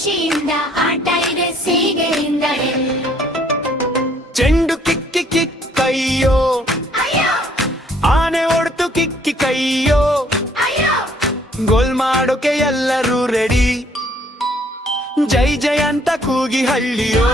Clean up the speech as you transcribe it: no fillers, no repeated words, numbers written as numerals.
ಖುಷಿಯಿಂದ ಆಟ ಇದೆ ಸೀಗೆಯಿಂದ ಚೆಂಡು ಕಿಕ್ಕಿ ಕಿಕ್ಕಯ್ಯೋ, ಆನೆ ಹೊಡ್ತು ಕಿಕ್ಕಿ ಕೈಯೋ, ಗೋಲ್ ಮಾಡೋಕೆ ಎಲ್ಲರೂ ರೆಡಿ, ಜೈ ಜೈ ಅಂತ ಕೂಗಿ ಹಳ್ಳಿಯೋ.